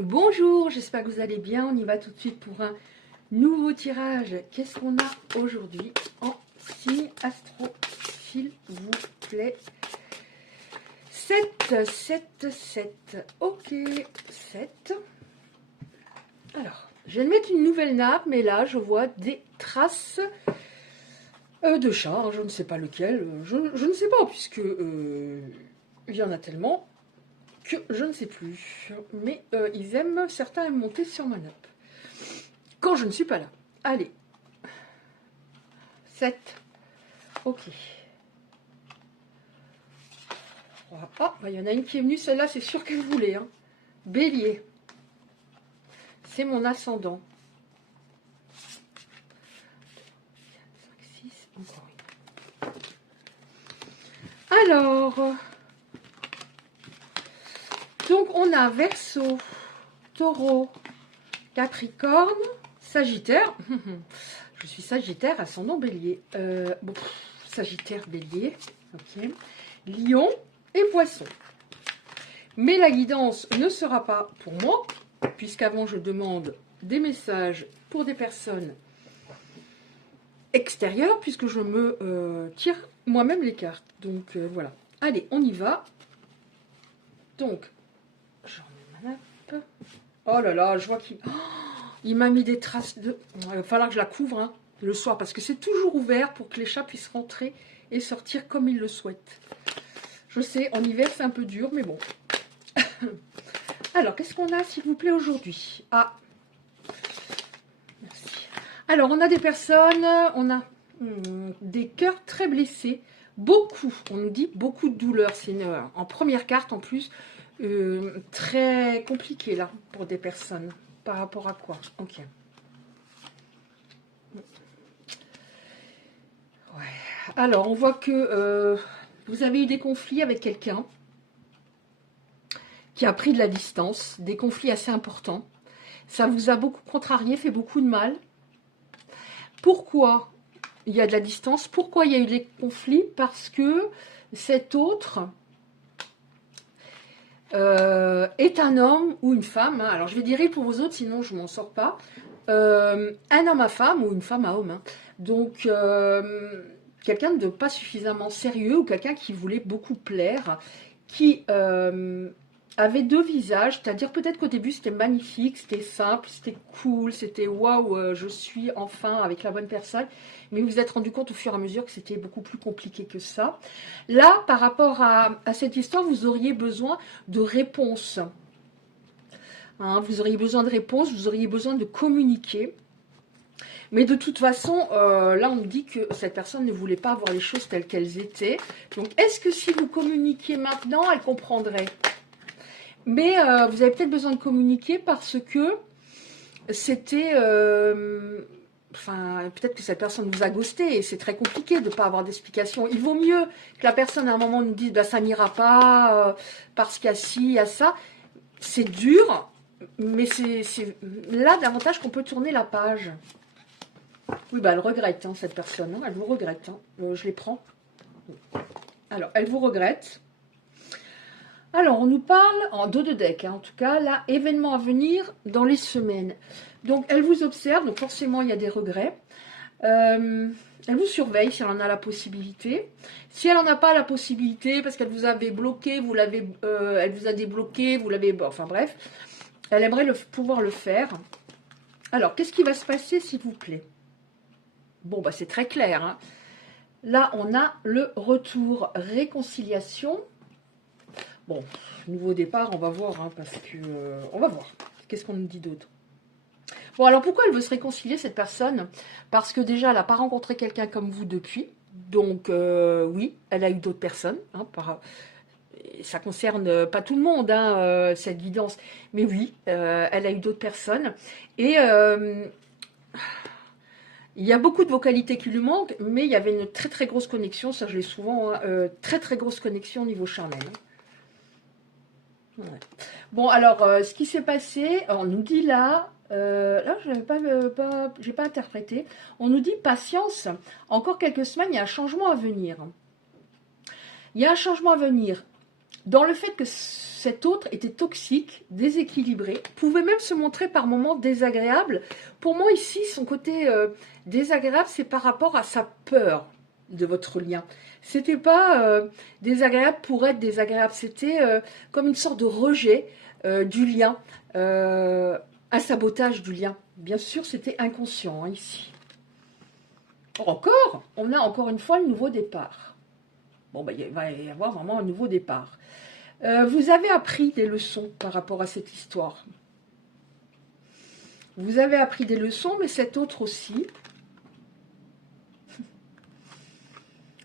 Bonjour, j'espère que vous allez bien. On y va tout de suite pour un nouveau tirage. Qu'est-ce qu'on a aujourd'hui en signe astro, s'il vous plaît? 7, 7, 7. Ok, 7. Alors, je vais mettre une nouvelle nappe, mais là, je vois des traces de chat. Hein, je ne sais pas lequel. Je ne sais pas, puisque il y en a tellement que je ne sais plus. Mais certains aiment monter sur ma nappe. Quand je ne suis pas là. Allez. 7. Ok. Ah, il y en a une qui est venue. Celle-là, c'est sûr qu'elle voulait. Hein. Bélier. C'est mon ascendant. 5, 6, encore une. Alors. Donc, on a Verseau, Taureau, Capricorne, Sagittaire. Je suis Sagittaire, ascendant Bélier. Bon, Sagittaire, Bélier. Ok. Lion et Poisson. Mais la guidance ne sera pas pour moi, puisqu'avant je demande des messages pour des personnes extérieures, puisque je me tire moi-même les cartes. Donc voilà. Allez, on y va. Donc, j'en ai ma nappe. Oh là là, je vois qu'il il m'a mis des traces de... Il va falloir que je la couvre hein, le soir, parce que c'est toujours ouvert pour que les chats puissent rentrer et sortir comme ils le souhaitent. Je sais, en hiver, c'est un peu dur, mais bon. Alors, qu'est-ce qu'on a, s'il vous plaît, aujourd'hui? Ah, merci. Alors, on a des personnes, on a des cœurs très blessés. Beaucoup, on nous dit beaucoup de douleurs. C'est en première carte, en plus, très compliqué, là, pour des personnes. Par rapport à quoi? Ok. Ouais. Alors, on voit que vous avez eu des conflits avec quelqu'un qui a pris de la distance, des conflits assez importants. Ça vous a beaucoup contrarié, fait beaucoup de mal. Pourquoi il y a de la distance? Pourquoi il y a eu des conflits? Parce que cet autre est un homme ou une femme. Hein. Alors, je vais dire pour vos autres, sinon je ne m'en sors pas. Un homme à femme ou une femme à homme. Hein. Donc, quelqu'un de pas suffisamment sérieux ou quelqu'un qui voulait beaucoup plaire, qui avait deux visages, c'est-à-dire peut-être qu'au début c'était magnifique, c'était simple, c'était cool, c'était waouh, je suis enfin avec la bonne personne, mais vous vous êtes rendu compte au fur et à mesure que c'était beaucoup plus compliqué que ça. Là, par rapport à cette histoire, vous auriez besoin de réponses. Hein, vous auriez besoin de réponses, vous auriez besoin de communiquer. Mais de toute façon, là, on me dit que cette personne ne voulait pas voir les choses telles qu'elles étaient. Donc, est-ce que si vous communiquiez maintenant, elle comprendrait? Mais vous avez peut-être besoin de communiquer parce que c'était... Enfin, peut-être que cette personne vous a ghosté et c'est très compliqué de ne pas avoir d'explication. Il vaut mieux que la personne à un moment nous dise bah, « ça n'ira pas parce qu'il y a ci, il y a ça ». C'est dur, mais c'est là davantage qu'on peut tourner la page. Oui, bah elle regrette, hein, cette personne. Hein, elle vous regrette. Hein. Je les prends. Alors, elle vous regrette. Alors, on nous parle, en dos de deck, hein, en tout cas, là, événement à venir dans les semaines. Donc, elle vous observe, donc forcément, il y a des regrets. Elle vous surveille si elle en a la possibilité. Si elle n'en a pas la possibilité, parce qu'elle vous avait bloqué, elle vous a débloqué, vous l'avez... Enfin bref, elle aimerait pouvoir le faire. Alors, qu'est-ce qui va se passer, s'il vous plaît? Bon, bah c'est très clair. Hein. Là, on a le retour réconciliation. Bon, nouveau départ, on va voir, hein, parce que... on va voir. Qu'est-ce qu'on nous dit d'autre? Bon, alors pourquoi elle veut se réconcilier, cette personne? Parce que déjà, elle n'a pas rencontré quelqu'un comme vous depuis. Donc, oui, elle a eu d'autres personnes. Hein, ça concerne pas tout le monde, hein, cette guidance. Mais oui, elle a eu d'autres personnes. Et... il y a beaucoup de vocalités qui lui manquent, mais il y avait une très très grosse connexion, ça je l'ai souvent, hein, très très grosse connexion au niveau charnel. Ouais. Bon, alors, ce qui s'est passé, on nous dit là je n'ai pas interprété, on nous dit patience, encore quelques semaines, il y a un changement à venir. Il y a un changement à venir dans le fait que cet autre était toxique, déséquilibré, pouvait même se montrer par moments désagréable. Pour moi ici, son côté désagréable, c'est par rapport à sa peur de votre lien. C'était pas désagréable pour être désagréable, c'était comme une sorte de rejet du lien, un sabotage du lien. Bien sûr, c'était inconscient hein, ici. Encore, on a encore une fois le nouveau départ. Bon, ben, il va y avoir vraiment un nouveau départ. Vous avez appris des leçons par rapport à cette histoire. Vous avez appris des leçons, mais cet autre aussi.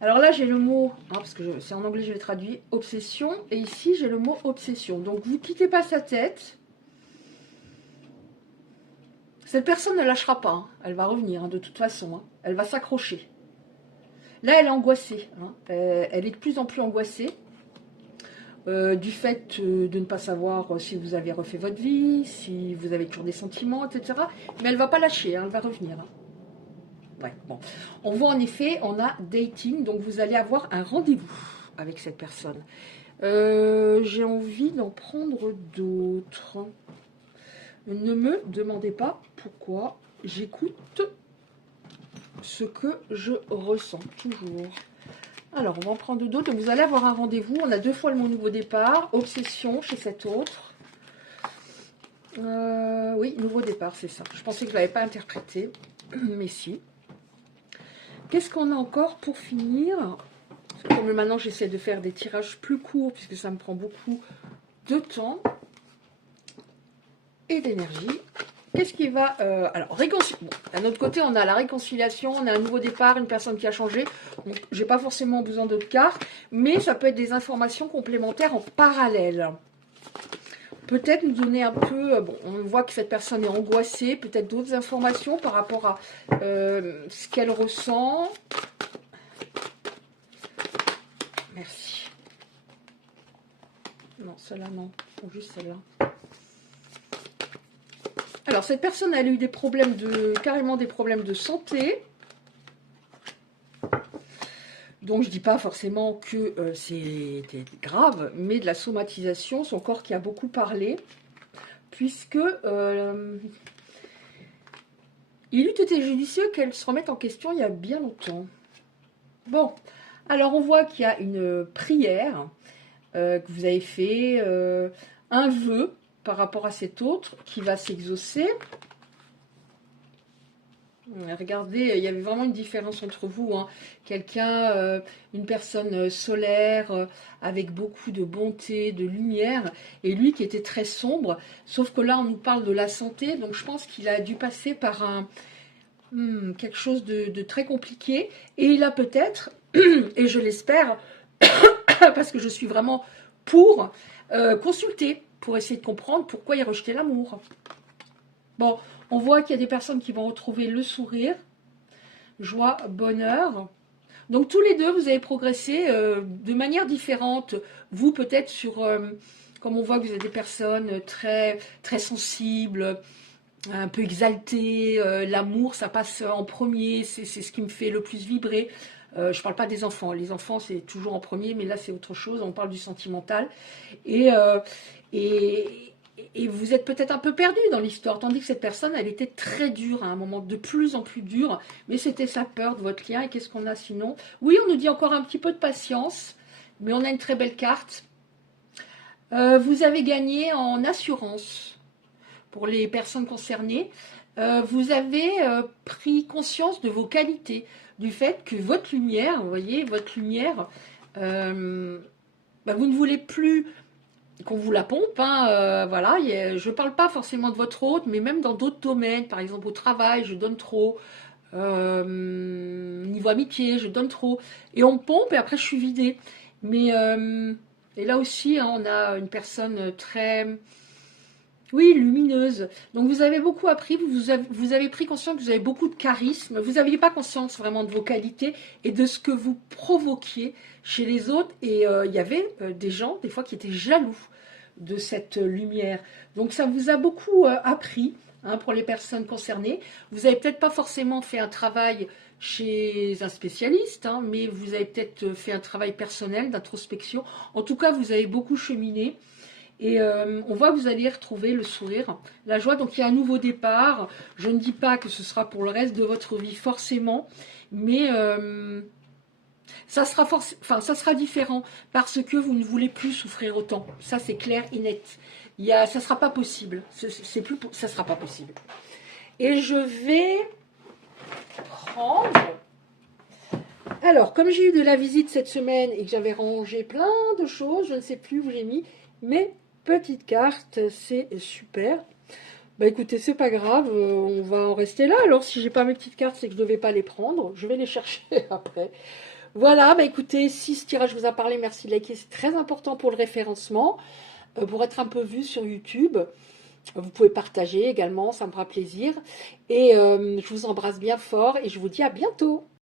Alors là, j'ai le mot, hein, parce que c'est en anglais, je l'ai traduit, obsession. Et ici, j'ai le mot obsession. Donc, vous ne quittez pas sa tête. Cette personne ne lâchera pas. Hein. Elle va revenir, hein, de toute façon. Hein. Elle va s'accrocher. Là, elle est angoissée. Hein. Elle est de plus en plus angoissée. Du fait de ne pas savoir si vous avez refait votre vie, si vous avez toujours des sentiments, etc. Mais elle ne va pas lâcher, hein, elle va revenir. Hein. Ouais, bon. On voit en effet, on a dating, donc vous allez avoir un rendez-vous avec cette personne. J'ai envie d'en prendre d'autres. Ne me demandez pas pourquoi, j'écoute ce que je ressens toujours. Alors, on va en prendre d'autres. Vous allez avoir un rendez-vous. On a 2 fois le mot nouveau départ. Obsession chez cet autre. Oui, nouveau départ, c'est ça. Je pensais que je ne l'avais pas interprété, mais si. Qu'est-ce qu'on a encore pour finir? Parce que comme maintenant, j'essaie de faire des tirages plus courts, puisque ça me prend beaucoup de temps et d'énergie. Qu'est-ce qui va... alors, bon, d'un autre côté, on a la réconciliation, on a un nouveau départ, une personne qui a changé. Donc, j'ai pas forcément besoin d'autres cartes, mais ça peut être des informations complémentaires en parallèle. Peut-être nous donner un peu... bon, on voit que cette personne est angoissée, peut-être d'autres informations par rapport à ce qu'elle ressent. Merci. Non, celle-là, non. Juste celle-là. Alors, cette personne, elle a eu des problèmes carrément des problèmes de santé. Donc, je ne dis pas forcément que c'était grave, mais de la somatisation, son corps qui a beaucoup parlé, puisque il eût été judicieux qu'elle se remette en question il y a bien longtemps. Bon, alors on voit qu'il y a une prière que vous avez fait, un vœu, par rapport à cet autre qui va s'exaucer. Regardez, il y avait vraiment une différence entre vous. Hein. Quelqu'un, une personne solaire, avec beaucoup de bonté, de lumière, et lui qui était très sombre. Sauf que là, on nous parle de la santé, donc je pense qu'il a dû passer par quelque chose de très compliqué. Et il a peut-être, et je l'espère, parce que je suis vraiment pour, consulter, pour essayer de comprendre pourquoi il rejetait l'amour. Bon, on voit qu'il y a des personnes qui vont retrouver le sourire, joie, bonheur. Donc tous les deux, vous avez progressé de manière différente. Vous peut-être sur, comme on voit que vous êtes des personnes très, très sensibles, un peu exaltées. L'amour, ça passe en premier, c'est ce qui me fait le plus vibrer. Je ne parle pas des enfants. Les enfants, c'est toujours en premier, mais là, c'est autre chose. On parle du sentimental. Et vous êtes peut-être un peu perdu dans l'histoire, tandis que cette personne, elle était très dure, à un moment de plus en plus dur, mais c'était sa peur de votre lien. Et qu'est-ce qu'on a sinon? Oui, on nous dit encore un petit peu de patience, mais on a une très belle carte. Vous avez gagné en assurance pour les personnes concernées. Vous avez pris conscience de vos qualités, du fait que votre lumière, vous voyez, votre lumière, vous ne voulez plus qu'on vous la pompe, hein, voilà, je ne parle pas forcément de votre hôte, mais même dans d'autres domaines, par exemple au travail, je donne trop, niveau amitié, je donne trop, et on me pompe et après je suis vidée. Mais, et là aussi, hein, on a une personne très, oui, lumineuse. Donc vous avez beaucoup appris, vous avez pris conscience que vous avez beaucoup de charisme, vous n'aviez pas conscience vraiment de vos qualités et de ce que vous provoquiez chez les autres. Et il y avait des gens, des fois, qui étaient jaloux de cette lumière. Donc ça vous a beaucoup appris, hein, pour les personnes concernées. Vous n'avez peut-être pas forcément fait un travail chez un spécialiste, hein, mais vous avez peut-être fait un travail personnel d'introspection. En tout cas, vous avez beaucoup cheminé. Et on voit que vous allez retrouver le sourire, la joie. Donc il y a un nouveau départ. Je ne dis pas que ce sera pour le reste de votre vie forcément, mais ça sera différent parce que vous ne voulez plus souffrir autant. Ça c'est clair et net. Ça sera pas possible. Ça sera pas possible. Et je vais prendre. Alors, comme j'ai eu de la visite cette semaine et que j'avais rangé plein de choses, je ne sais plus où j'ai mis mes petites cartes. C'est super. Bah écoutez, c'est pas grave, on va en rester là. Alors, si j'ai pas mes petites cartes, c'est que je ne devais pas les prendre. Je vais les chercher après. Voilà, bah écoutez, si ce tirage vous a parlé, merci de liker. C'est très important pour le référencement, pour être un peu vu sur YouTube. Vous pouvez partager également, ça me fera plaisir. Et je vous embrasse bien fort et je vous dis à bientôt.